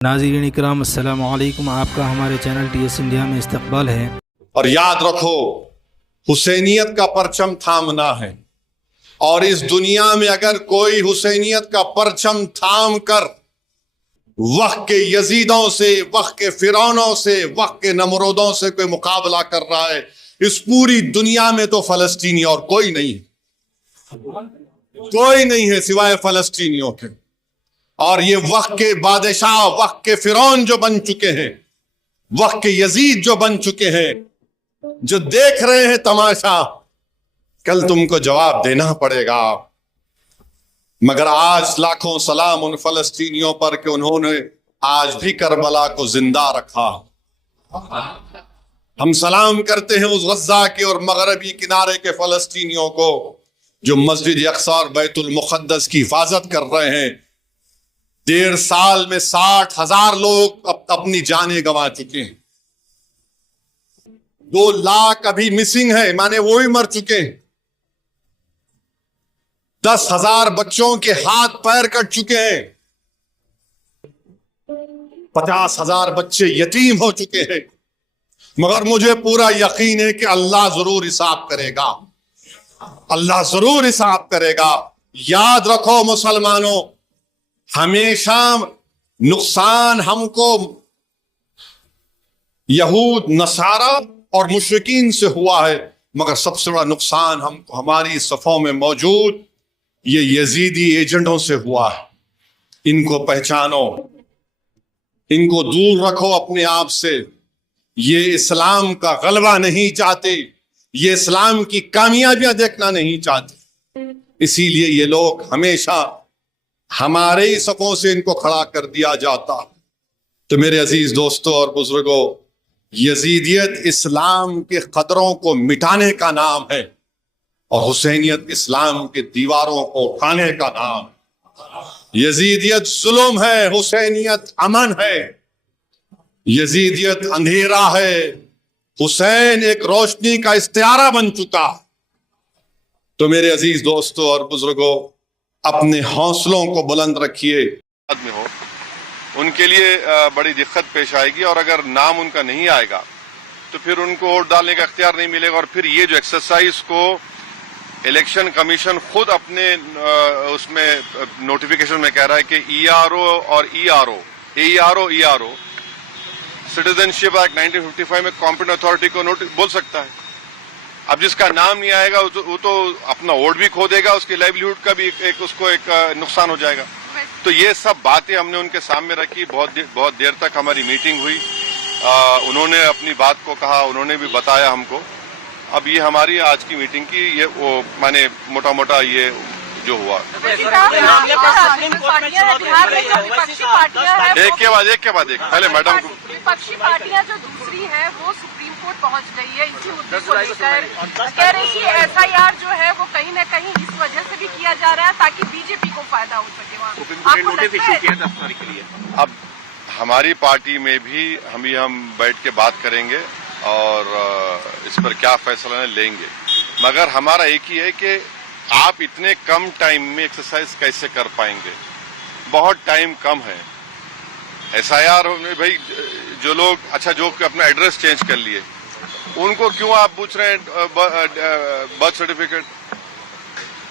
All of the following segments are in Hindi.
नाज़रीन इकराम अस्सलामु अलैकुम। आपका हमारे चैनल TS इंडिया में इस्तकबाल है। और याद रखो, हुसैनियत का परचम थामना है। और इस दुनिया में अगर कोई हुसैनियत का परचम थाम कर वक्त के यजीदों से, वक्त के फिरौनों से, वक्त के नमरूदों से कोई मुकाबला कर रहा है, इस पूरी दुनिया में तो फलस्तीनी और कोई नहीं है। कोई नहीं है सिवाय फलस्तीनियों के। और ये वक्त के बादशाह, वक्त के फिरौन जो बन चुके हैं, वक्त के यजीद जो बन चुके हैं, जो देख रहे हैं तमाशा, कल तुमको जवाब देना पड़ेगा। मगर आज लाखों सलाम उन फलस्तीनियों पर कि उन्होंने आज भी करबला को जिंदा रखा। हम सलाम करते हैं उस गज़ा के और मगरबी किनारे के फलस्तीनियों को जो मस्जिद अक़सा और बैतुल मुक़द्दस की हिफाजत कर रहे हैं। 1.5 साल में 60,000 लोग अपनी जानें गंवा चुके हैं। 2 लाख अभी मिसिंग है, माने वो भी मर चुके हैं। 10,000 बच्चों के हाथ पैर कट चुके हैं। 50,000 बच्चे यतीम हो चुके हैं। मगर मुझे पूरा यकीन है कि अल्लाह जरूर हिसाब करेगा। अल्लाह जरूर हिसाब करेगा। याद रखो मुसलमानों, हमेशा नुकसान हमको यहूद, नसारा और मुशरिकीन से हुआ है, मगर सबसे बड़ा नुकसान हमको हमारी सफ़ों में मौजूद ये यजीदी एजेंटों से हुआ है। इनको पहचानो, इनको दूर रखो अपने आप से। ये इस्लाम का गलबा नहीं चाहते, ये इस्लाम की कामयाबियां देखना नहीं चाहते। इसीलिए ये लोग हमेशा हमारे ही सफ़ों से इनको खड़ा कर दिया जाता। तो मेरे अजीज दोस्तों और बुजुर्गों, यजीदियत इस्लाम के कदरों को मिटाने का नाम है और हुसैनियत इस्लाम के दीवारों को उठाने का नाम है। यजीदियत जुल्म है, हुसैनियत अमन है। यजीदियत अंधेरा है, हुसैन एक रोशनी का इस्तियारा बन चुका। तो मेरे अजीज दोस्तों और बुजुर्गों, अपने हौसलों को बुलंद रखिए। में हो उनके लिए बड़ी दिक्कत पेश आएगी और अगर नाम उनका नहीं आएगा तो फिर उनको वोट डालने का इख्तियार नहीं मिलेगा। और फिर ये जो एक्सरसाइज को इलेक्शन कमीशन खुद अपने उसमें नोटिफिकेशन में कह रहा है कि ERO और ERO सिटीजनशिप एक्ट 1955 में कॉम्पिटेंट अथॉरिटी को बोल सकता है। अब जिसका नाम नहीं आएगा वो तो अपना वोट भी खो देगा, उसकी लाइवलीहुड का भी उसको एक नुकसान हो जाएगा। तो ये सब बातें हमने उनके सामने रखी। बहुत देर तक हमारी मीटिंग हुई। उन्होंने अपनी बात को कहा, उन्होंने भी बताया हमको। अब ये हमारी आज की मीटिंग की ये वो माने मोटा मोटा ये जो हुआ। एक के बाद एक पहले मैडम को, विपक्षी पार्टियां जो दूसरी है वो सुप्रीम कोर्ट पहुंच गई है इसी मुद्दे को लेकर। कह रही कि SIR जो है वो कहीं न कहीं इस वजह से भी किया जा रहा है ताकि बीजेपी को फायदा हो सके। वहाँ अब हमारी पार्टी में भी हम बैठ के बात करेंगे और इस पर क्या फैसला लेंगे। मगर हमारा एक ही है कि आप इतने कम टाइम में एक्सरसाइज कैसे कर पाएंगे? बहुत टाइम कम है। SIR में भाई जो लोग जो अपना एड्रेस चेंज कर लिए उनको क्यों आप पूछ रहे हैं बर्थ सर्टिफिकेट?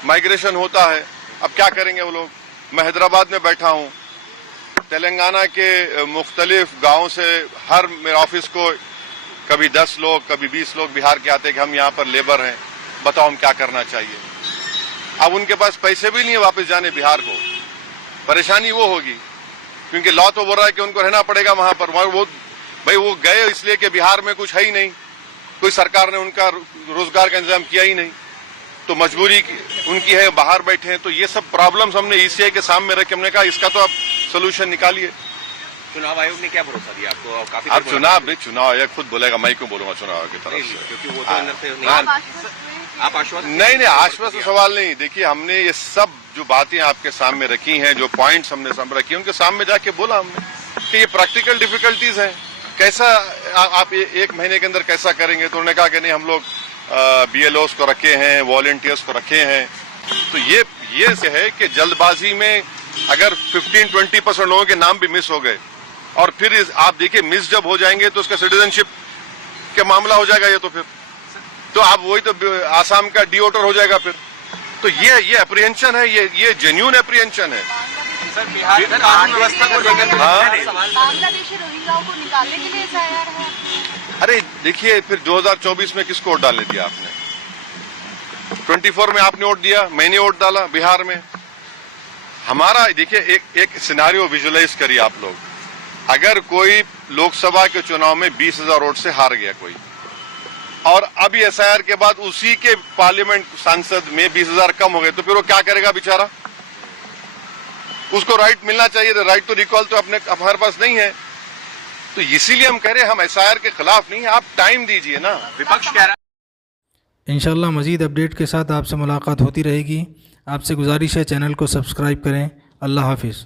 माइग्रेशन होता है, अब क्या करेंगे वो लोग? मैं हैदराबाद में बैठा हूँ, तेलंगाना के मुख्तलिफ गाँव से हर मेरे ऑफिस को कभी 10 लोग कभी 20 लोग बिहार के आते हैं कि हम यहाँ पर लेबर हैं, बताओ हम क्या करना चाहिए। अब उनके पास पैसे भी नहीं है वापस जाने बिहार को। परेशानी वो होगी क्योंकि लॉ तो बोल रहा है कि उनको रहना पड़ेगा वहां पर। वो गए इसलिए कि बिहार में कुछ है ही नहीं, कोई सरकार ने उनका रोजगार का इंतजाम किया ही नहीं, तो मजबूरी उनकी है, बाहर बैठे हैं। तो ये सब प्रॉब्लम्स हमने ECI के सामने रखे। हमने कहा इसका तो आप सोल्यूशन निकालिए। चुनाव आयोग ने क्या भरोसा दिया आपको? काफी अब चुनाव आयोग खुद बोलेगा, मैं क्यों बोलूंगा चुनाव आयोग की तरफ से? क्योंकि वो तो अंदर से आप आश्वस्त नहीं, आश्वस्त सवाल नहीं। देखिए, हमने ये सब जो बातें आपके सामने रखी हैं, जो पॉइंट्स हमने सामने रखी हैं, उनके सामने जाके बोला हमने कि ये प्रैक्टिकल डिफिकल्टीज हैं, कैसा आप 1 महीने के अंदर कैसा करेंगे? तो उन्होंने कहा कि नहीं, हम लोग BLOs को रखे हैं, वॉलंटियर्स को रखे हैं। तो ये से है कि जल्दबाजी में अगर 15-20% लोगों के नाम भी मिस हो गए और फिर आप देखिए मिस जब हो जाएंगे तो उसका सिटीजनशिप का मामला हो जाएगा। ये तो आप वही तो आसाम का डिओटर हो जाएगा फिर। तो ये अप्रीहेंशन है, ये जेन्युइन अप्रीहेंशन है। सर बिहार में कानून व्यवस्था को लेकर बांग्लादेशी रोहिंग्याओं को निकालने के लिए एसआईआर है। अरे देखिए फिर 2024 में किसको वोट डालने दिया आपने? 24 में आपने वोट दिया, मैंने वोट डाला बिहार में। हमारा देखिए एक सिनारियो विजुअलाइज करिए आप लोग। अगर कोई लोकसभा के चुनाव में 20,000 वोट से हार गया कोई, और अभी एसआईआर के बाद उसी के पार्लियामेंट सांसद में 20,000 कम हो गए, तो फिर वो क्या करेगा बेचारा? उसको राइट मिलना चाहिए, राइट टू रिकॉल तो हमारे पास नहीं है। तो इसीलिए हम कह रहे हैं हम एसआईआर के खिलाफ नहीं है, आप टाइम दीजिए ना। विपक्ष कह रहा है इंशाल्लाह मज़ीद अपडेट के साथ आपसे मुलाकात होती रहेगी। आपसे गुजारिश है चैनल को सब्सक्राइब करें। अल्लाह हाफिज़।